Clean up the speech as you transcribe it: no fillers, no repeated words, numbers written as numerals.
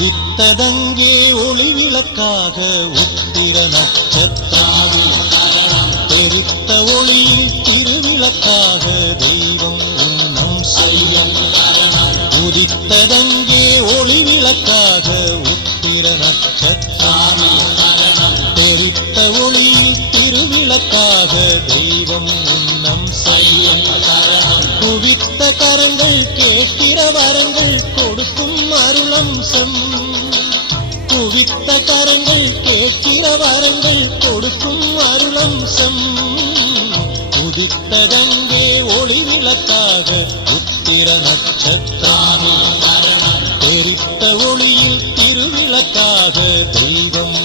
உதித்ததங்கே ஒளி விளக்காக உத்திர நட்சத்திரம் தெரித்த ஒளியில் திருவிளக்காக தெய்வம் உன்னம் செய்யும். உதித்ததங்கே ஒளி விளக்காக உத்திர நட்சத்திரம் தெரித்த ஒளியில் திருவிளக்காக தெய்வம் உன்னம் செய்யும். குவித்த கரங்கள் கேட்கிற வரங்கள் கொடுக்கும் அருளம்சம். குவித்த கரங்கள் கேட்கிற வரங்கள் கொடுக்கும் அருளம்சம். உதித்ததங்கே ஒளி விளக்காக உத்திர நட்சத்திரம் தெரித்த ஒளியில் திருவிளக்காக தெய்வம்